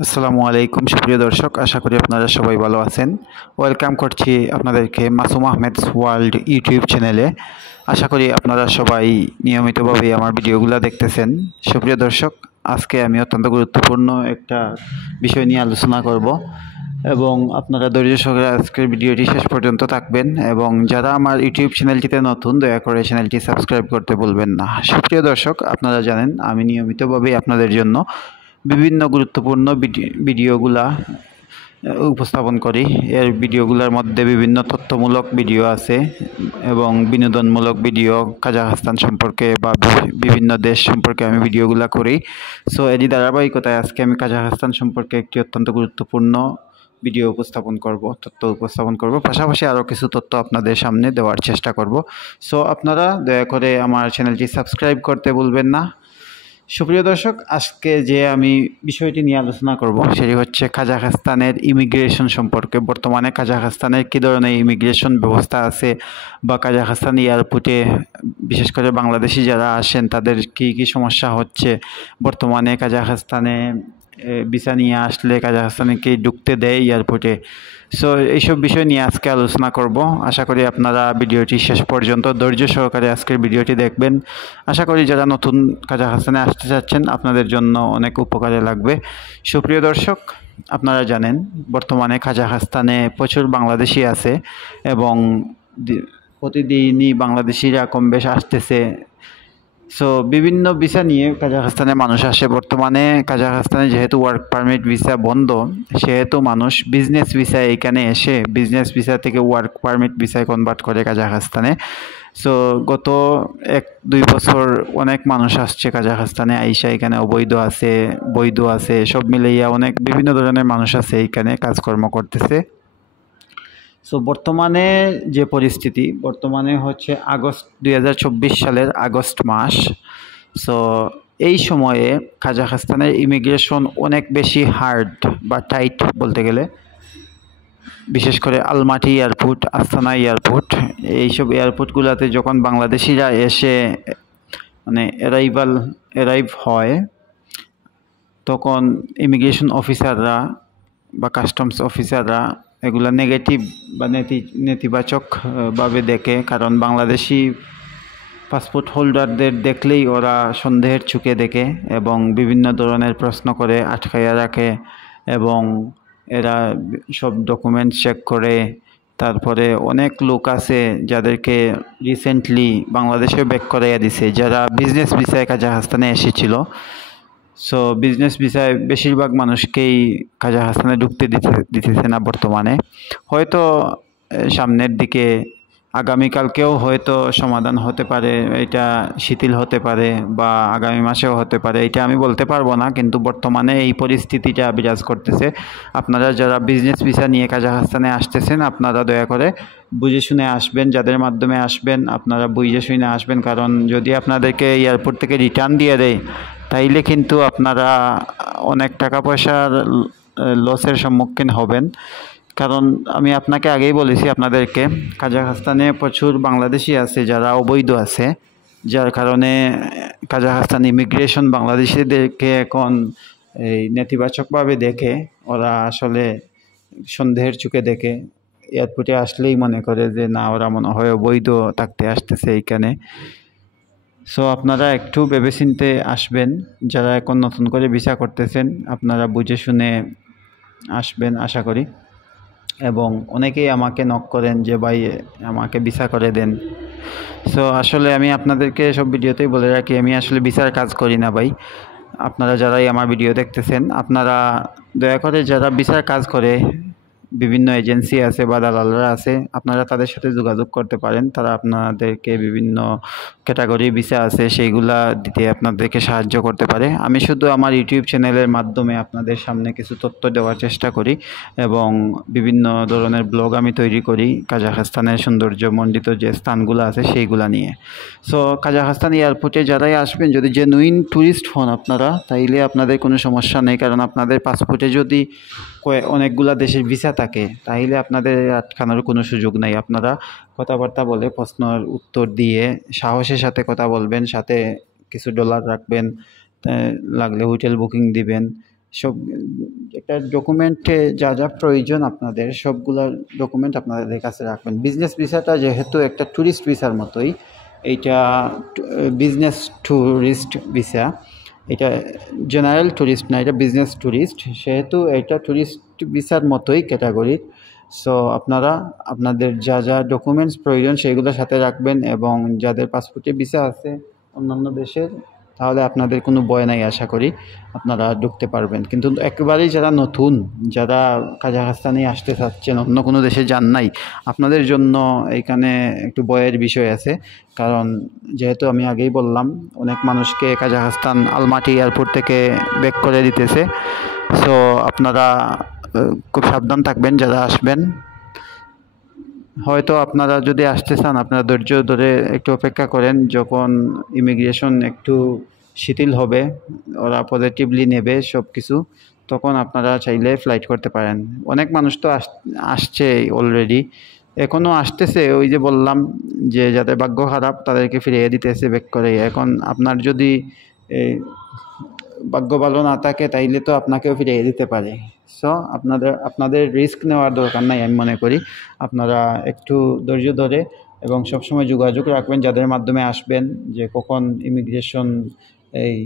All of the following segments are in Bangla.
আসসালামু আলাইকুম সুপ্রিয় দর্শক, আশা করি আপনারা সবাই ভালো আছেন। ওয়েলকাম করছি আপনাদেরকে মাসুম আহমেদ ওয়ার্ল্ড ইউটিউব চ্যানেলে। আশা করি আপনারা সবাই নিয়মিতভাবে আমার ভিডিওগুলো দেখতেছেন। সুপ্রিয় দর্শক, আজকে আমি অত্যন্ত গুরুত্বপূর্ণ একটা বিষয় নিয়ে আলোচনা করব এবং আপনারা ধৈর্য সহকারে আজকের ভিডিওটি শেষ পর্যন্ত থাকবেন এবং যারা আমার ইউটিউব চ্যানেলটিতে নতুন, দয়া করে চ্যানেলটি সাবস্ক্রাইব করতে ভুলবেন না। সুপ্রিয় দর্শক, আপনারা জানেন আমি নিয়মিতভাবে আপনাদের জন্য বিভিন্ন গুরুত্বপূর্ণ ভিডিওগুলা উপস্থাপন করি। এর ভিডিওগুলোর মধ্যে বিভিন্ন তথ্যমূলক ভিডিও আছে এবং বিনোদনমূলক ভিডিও, কাজাখস্তান সম্পর্কে বা বিভিন্ন দেশ সম্পর্কে আমি ভিডিওগুলো করি। সো এরই ধারাবাহিকতায় আজকে আমি কাজাখস্তান সম্পর্কে একটি অত্যন্ত গুরুত্বপূর্ণ ভিডিও উপস্থাপন করব, তথ্য উপস্থাপন করব, পাশাপাশি আরও কিছু তথ্য আপনাদের সামনে দেওয়ার চেষ্টা করব। সো আপনারা দয়া করে আমার চ্যানেলটি সাবস্ক্রাইব করতে ভুলবেন না। সুপ্রিয় দর্শক, আজকে যে আমি বিষয়টি নিয়ে আলোচনা করব সেটি হচ্ছে কাজাখস্তানের ইমিগ্রেশন সম্পর্কে। বর্তমানে কাজাখস্তানের কী ধরনের ইমিগ্রেশন ব্যবস্থা আছে বা কাজাখস্তান এয়ারপোর্টে বিশেষ করে বাংলাদেশি যারা আসেন তাদের কী কী সমস্যা হচ্ছে, বর্তমানে কাজাখস্তানে ভিসা নিয়ে আসলে কাজাখস্তানে কি ঢুকতে দেয় এয়ারপোর্টে। সো এইসব বিষয় নিয়ে আজকে আলোচনা করব। আশা করি আপনারা ভিডিওটি শেষ পর্যন্ত ধৈর্য সহকারে আজকের ভিডিওটি দেখবেন। আশা করি যারা নতুন কাজাখস্তানে আসতে চাচ্ছেন আপনাদের জন্য অনেক উপকারে লাগবে। সুপ্রিয় দর্শক, আপনারা জানেন বর্তমানে কাজাখস্তানে প্রচুর বাংলাদেশি আছে এবং প্রতিদিনই বাংলাদেশিরা কম বেশ আসতেছে। সো বিভিন্ন ভিসা নিয়ে কাজাখস্তানে মানুষ আসে। বর্তমানে কাজাখস্তানে যেহেতু ওয়ার্ক পারমিট ভিসা বন্ধ, সেহেতু মানুষ বিজনেস ভিসায় এখানে এসে বিজনেস ভিসা থেকে ওয়ার্ক পারমিট ভিসায় কনভার্ট করে কাজাখস্তানে। সো গত 1-2 বছর অনেক মানুষ আসছে কাজাখস্তানে, আইসা এখানে অবৈধ আছে, বৈধ আছে, সব মিলাইয়া অনেক বিভিন্ন ধরনের মানুষ আছে এখানে কাজকর্ম করতেছে। সো বর্তমানে যে পরিস্থিতি, বর্তমানে হচ্ছে 2024 সালের আগস্ট মাস। সো এই সময়ে কাজাখস্তানের ইমিগ্রেশন অনেক বেশি হার্ড বা টাইট বলতে গেলে। বিশেষ করে আলমাটি এয়ারপোর্ট, আস্তানা এয়ারপোর্ট, এইসব এয়ারপোর্টগুলোতে যখন বাংলাদেশিরা এসে মানে অ্যারাইভ হয়, তখন ইমিগ্রেশন অফিসাররা বা কাস্টমস অফিসাররা এগুলা নেগেটিভ বা নেতিবাচকভাবে দেখে। কারণ বাংলাদেশি পাসপোর্ট হোল্ডারদের দেখলেই ওরা সন্দেহের চোখে দেখে এবং বিভিন্ন ধরনের প্রশ্ন করে আটকাইয়া রাখে এবং এরা সব ডকুমেন্ট চেক করে। তারপরে অনেক লোক আছে যাদেরকে রিসেন্টলি বাংলাদেশে ব্যাক করাইয়া দিছে, যারা বিজনেস ভিসায় কাজাখস্তানে এসেছিল। সো বিজনেস ভিসায় বেশিরভাগ মানুষকেই কাজাখস্তানে ঢুকতে দিতেছে না বর্তমানে। হয়তো সামনের দিকে আগামীকালকেও হয়তো সমাধান হতে পারে, এটা শিথিল হতে পারে বা আগামী মাসেও হতে পারে, এটা আমি বলতে পারবো না। কিন্তু বর্তমানে এই পরিস্থিতিটা বিরাজ করতেছে। আপনারা যারা বিজনেস ভিসা নিয়ে কাজাখস্তানে আসতেছেন, আপনারা দয়া করে বুঝে শুনে আসবেন। যাদের মাধ্যমে আসবেন আপনারা বুঝে শুনে আসবেন, কারণ যদি আপনাদেরকে এয়ারপোর্ট থেকে রিটার্ন দিয়ে দেয় তাইলে কিন্তু আপনারা অনেক টাকা পয়সার লসের সম্মুখীন হবেন। কারণ আমি আপনাকে আগেই বলেছি আপনাদেরকে, কাজাখস্তানে প্রচুর বাংলাদেশি আছে যারা অবৈধ আছে, যার কারণে কাজাখস্তান ইমিগ্রেশন বাংলাদেশিদেরকে এখন এই নেতিবাচকভাবে দেখে। ওরা আসলে সন্দেহের চোখে দেখে, এয়ারপোর্টে আসলেই মনে করে যে না, ওরা মনে হয় অবৈধ থাকতে আসতেছে এইখানে। সো আপনারা একটু ভেবেচিন্তে আসবেন। যারা এখন নতুন করে ভিসা করতেছেন আপনারা বুঝে শুনে আসবেন আশা করি। এবং অনেকেই আমাকে নক করেন যে ভাই আমাকে ভিসা করে দেন। সো আসলে আমি আপনাদেরকে সব ভিডিওতেই বলে রাখি, আমি আসলে ভিসার কাজ করি না ভাই। আপনারা যারাই আমার ভিডিও দেখতেছেন আপনারা দয়া করে, যারা ভিসার কাজ করে, বিভিন্ন এজেন্সি আছে বা দালালরা আছে, আপনারা তাদের সাথে যোগাযোগ করতে পারেন। তারা আপনাদেরকে বিভিন্ন ক্যাটাগরি ভিসা আছে সেইগুলা দিতে আপনাদেরকে সাহায্য করতে পারে। আমি শুধু আমার ইউটিউব চ্যানেলের মাধ্যমে আপনাদের সামনে কিছু তথ্য দেওয়ার চেষ্টা করি এবং বিভিন্ন ধরনের ব্লগ আমি তৈরি করি কাজাখস্তানের সৌন্দর্যমণ্ডিত যে স্থানগুলো আছে সেইগুলা নিয়ে। সো কাজাখস্তান এয়ারপোর্টে যারাই আসবেন, যদি জেনুইন ট্যুরিস্ট হন আপনারা, তাইলে আপনাদের কোনো সমস্যা নেই। কারণ আপনাদের পাসপোর্টে যদি অনেকগুলা দেশের ভিসা থাকে তাহলে আপনাদের আটকানোর কোনো সুযোগ নেই। আপনারা কথাবার্তা বলে প্রশ্নের উত্তর দিয়ে সাহসের সাথে কথা বলবেন, সাথে কিছু ডলার রাখবেন, লাগলে হোটেল বুকিং দিবেন। সব একটা ডকুমেন্টে যা যা প্রয়োজন আপনাদের সবগুলো ডকুমেন্ট আপনাদের কাছে রাখবেন। বিজনেস ভিসাটা যেহেতু একটা ট্যুরিস্ট ভিসার মতোই, এইটা বিজনেস ট্যুরিস্ট ভিসা, এটা জেনারেল ট্যুরিস্ট না, এটা বিজনেস ট্যুরিস্ট, সেহেতু এটা ট্যুরিস্ট ভিসার মতোই ক্যাটাগরির। সো আপনারা আপনাদের যা যা ডকুমেন্টস প্রয়োজন সেগুলোর সাথে রাখবেন, এবং যাদের পাসপোর্টে ভিসা আছে অন্যান্য দেশের, তাহলে আপনাদের কোনো ভয় নাই, আশা করি আপনারা ঢুকতে পারবেন। কিন্তু একেবারেই যারা নতুন, যারা কাজাখস্তানে আসতে চাচ্ছেন, অন্য কোনো দেশে যান নাই, আপনাদের জন্য এইখানে একটু ভয়ের বিষয় আছে। কারণ যেহেতু আমি আগেই বললাম, অনেক মানুষকে কাজাখস্তান আলমাটি এয়ারপোর্ট থেকে ব্যাক করে দিতেছে। সো আপনারা খুব সাবধান থাকবেন যারা আসবেন। হয়তো আপনারা যদি আসতে চান, আপনারা ধৈর্য ধরে একটু অপেক্ষা করেন, যখন ইমিগ্রেশন একটু শিথিল হবে, ওরা পজিটিভলি নেবে সব কিছু, তখন আপনারা চাইলে ফ্লাইট করতে পারেন। অনেক মানুষ তো আসছে অলরেডি, এখনও আসতেছে। ওই যে বললাম যে যাদের ভাগ্য খারাপ তাদেরকে ফিরিয়ে দিতেছে ব্যাক করে। এখন আপনার যদি ভাগ্য ভালো না থাকে তাইলে তো আপনাকেও ফিরিয়ে দিতে পারে। সো আপনাদের রিস্ক নেওয়ার দরকার নাই আমি মনে করি। আপনারা একটু ধৈর্য ধরে এবং সবসময় যোগাযোগ রাখবেন যাদের মাধ্যমে আসবেন, যে কখন ইমিগ্রেশন এই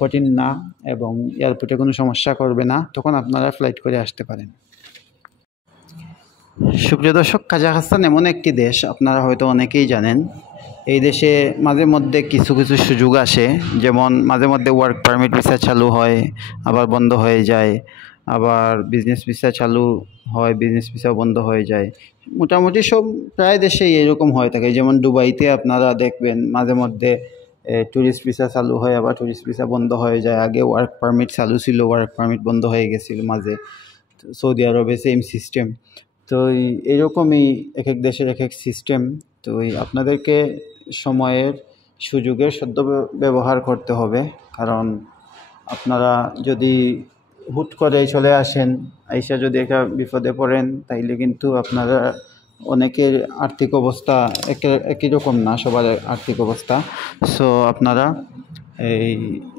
কঠিন না এবং এয়ারপোর্টে কোনো সমস্যা করবে না, তখন আপনারা ফ্লাইট করে আসতে পারেন। সুপ্রিয় দর্শক, কাজাখস্তান এমন একটি দেশ, আপনারা হয়তো অনেকেই জানেন। এই দেশে মাঝে মধ্যে কিছু কিছু সুযোগ আসে, যেমন মাঝে মধ্যে ওয়ার্ক পারমিট ভিসা চালু হয়, আবার বন্ধ হয়ে যায়, আবার বিজনেস ভিসা চালু হয়, বিজনেস ভিসা বন্ধ হয়ে যায়। মোটামুটি সব প্রায় দেশেই এরকম হয়ে থাকে। যেমন দুবাইতে আপনারা দেখবেন মাঝে মধ্যে ট্যুরিস্ট ভিসা চালু হয়, আবার ট্যুরিস্ট ভিসা বন্ধ হয়ে যায়। আগে ওয়ার্ক পারমিট চালু ছিল, ওয়ার্ক পারমিট বন্ধ হয়ে গেছিল মাঝে। সৌদি আরবে সেম সিস্টেম। তো এইরকমই এক এক দেশের এক এক সিস্টেম। তো আপনাদেরকে সময়ের সুযোগের ব্যবহার করতে হবে। কারণ আপনারা যদি হুট করে চলে আসেন, আইসা যদি একটা বিপদে পড়েন, তাইলে কিন্তু আপনারা অনেকের আর্থিক অবস্থা একই রকম না, সবার আর্থিক অবস্থা। সো আপনারা এই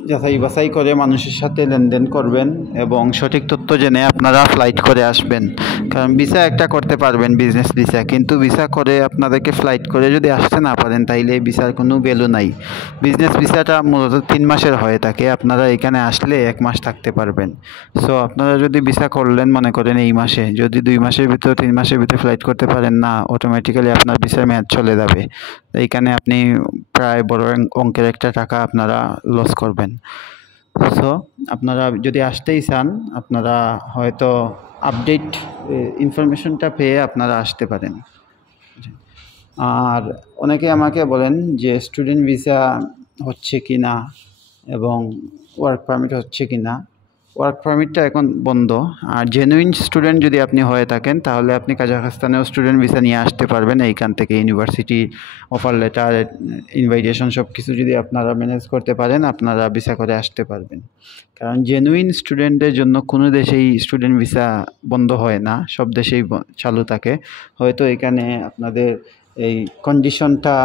যাচাই বাছাই করে মানুষের সাথে লেনদেন করবেন এবং সঠিক তথ্য জেনে আপনারা ফ্লাইট করে আসবেন। কারণ ভিসা একটা করতে পারবেন বিজনেস ভিসা, কিন্তু ভিসা করে আপনাদেরকে ফ্লাইট করে যদি আসতে না পারেন তাইলে এই ভিসার কোনো ভ্যালু নাই। বিজনেস ভিসাটা মূলত 3 মাসের হয়ে থাকে, আপনারা এখানে আসলে 1 মাস থাকতে পারবেন। সো আপনারা যদি ভিসা করলেন মনে করেন এই মাসে, যদি 2 মাসের ভিতরে 3 মাসের ভিতরে ফ্লাইট করতে পারেন না, অটোমেটিক্যালি আপনার ভিসার মেয়াদ চলে যাবে। এইখানে আপনি প্রায় বড় অঙ্কের একটা টাকা আপনারা লস করবেন। সো আপনারা যদি আসতেই চান, আপনারা হয়তো আপডেট ইনফরমেশনটা পেয়ে আপনারা আসতে পারেন। আর অনেকে আমাকে বলেন যে স্টুডেন্ট ভিসা হচ্ছে কি না এবং ওয়ার্ক পারমিট হচ্ছে কি না। ওয়ার্ক পারমিটটা এখন বন্ধ। আর জেনুইন স্টুডেন্ট যদি আপনি হয়ে থাকেন, তাহলে আপনি কাজাখস্তানেও স্টুডেন্ট ভিসা নিয়ে আসতে পারবেন। এইখান থেকে ইউনিভার্সিটি অফার লেটার, ইনভাইটেশন সব কিছু যদি আপনারা ম্যানেজ করতে পারেন, আপনারা ভিসা করে আসতে পারবেন। কারণ জেনুইন স্টুডেন্টদের জন্য কোনো দেশেই স্টুডেন্ট ভিসা বন্ধ হয় না, সব দেশেই চালু থাকে। হয়তো এখানে আপনাদের এই কন্ডিশনটা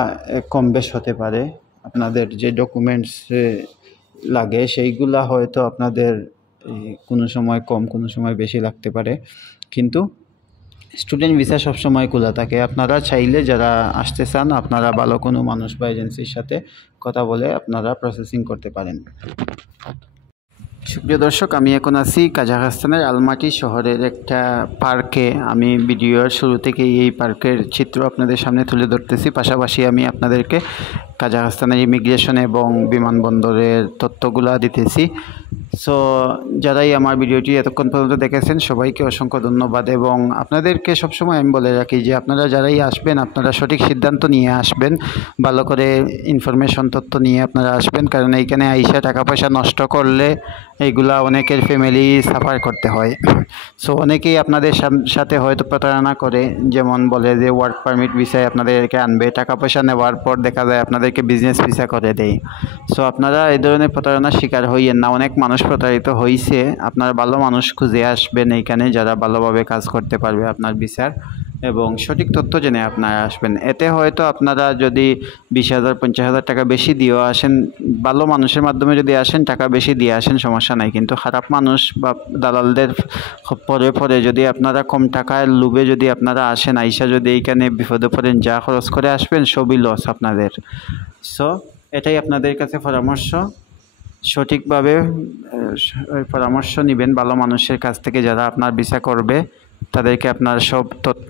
কম বেশ হতে পারে, আপনাদের যে ডকুমেন্টস লাগে সেইগুলা হয়তো আপনাদের কোনো সময় কম, কোনো সময় বেশি লাগতে পারে, কিন্তু স্টুডেন্ট ভিসা সবসময় খোলা থাকে। আপনারা চাইলে যারা আসতে চান, আপনারা ভালো কোনো মানুষ বা এজেন্সির সাথে কথা বলে আপনারা প্রসেসিং করতে পারেন। সুপ্রিয় দর্শক, আমি এখন আছি কাজাখস্তানের আলমাটি শহরের একটা পার্কে। আমি ভিডিওর শুরু থেকেই এই পার্কের চিত্র আপনাদের সামনে তুলে ধরতেছি, পাশাপাশি আমি আপনাদেরকে কাজাখস্তানের ইমিগ্রেশন এবং বিমানবন্দরের তথ্যগুলো দিতেছি। সো যারাই আমার ভিডিওটি এতক্ষণ পর্যন্ত দেখেছেন সবাইকে অসংখ্য ধন্যবাদ। এবং আপনাদেরকে সবসময় আমি বলে রাখি যে আপনারা যারাই আসবেন, আপনারা সঠিক সিদ্ধান্ত নিয়ে আসবেন, ভালো করে ইনফরমেশন তথ্য নিয়ে আপনারা আসবেন। কারণ এইখানে আইসা টাকা পয়সা নষ্ট করলে এইগুলা অনেকের ফ্যামিলি সাফার করতে হয়। সো অনেকেই আপনাদের সাথে হয়তো প্রতারণা করে, যেমন বলে যে ওয়ার্ক পারমিট ভিসায় আপনাদেরকে আনবে, টাকা পয়সা নেওয়ার পর দেখা যায় আপনাদেরকে বিজনেস ভিসা করে দেয়। সো আপনারা এই ধরনের প্রতারণার শিকার হইয়েন না। অনেক মানুষ প্রতারিত হয়েছে। আপনারা ভালো মানুষ খুঁজে আসবেন এইখানে, যারা ভালোভাবে কাজ করতে পারবে আপনার ভিসার। এবং সঠিক তথ্য জেনে আপনারা আসবেন। এতে হয়তো আপনারা যদি 20,000 50,000 টাকা বেশি দিয়েও আসেন, ভালো মানুষের মাধ্যমে যদি আসেন টাকা বেশি দিয়ে আসেন সমস্যা নাই, কিন্তু খারাপ মানুষ বা দালালদের পরে পরে যদি আপনারা কম টাকায় লোভে যদি আপনারা আসেন, আইসা যদি এইখানে বিপদে পড়েন, যা খরচ করে আসবেন সবই লস আপনাদের। সো এটাই আপনাদের কাছে পরামর্শ, সঠিকভাবে পরামর্শ নেবেন ভালো মানুষের কাছ থেকে, যারা আপনার ভিসা করবে তাদেরকে আপনারা সব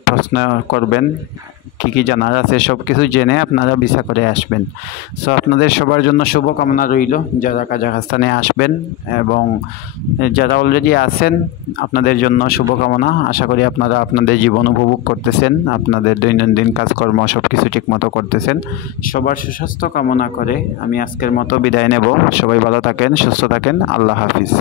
প্রশ্ন করবেন, কী কী জানার আছে সব কিছু জেনে আপনারা ভিসা করে আসবেন। সো আপনাদের সবার জন্য শুভকামনা রইল, যারা কাজাখস্তানে আসবেন এবং যারা অলরেডি আছেন আপনাদের জন্য শুভকামনা। আশা করি আপনারা আপনাদের জীবন উপভোগ করতেছেন, আপনাদের দৈনন্দিন কাজকর্ম সব কিছু ঠিকমতো করতেছেন। সবার সুস্বাস্থ্য কামনা করে আমি আজকের মতো বিদায় নেব। সবাই ভালো থাকেন, সুস্থ থাকেন, আল্লাহ হাফিজ।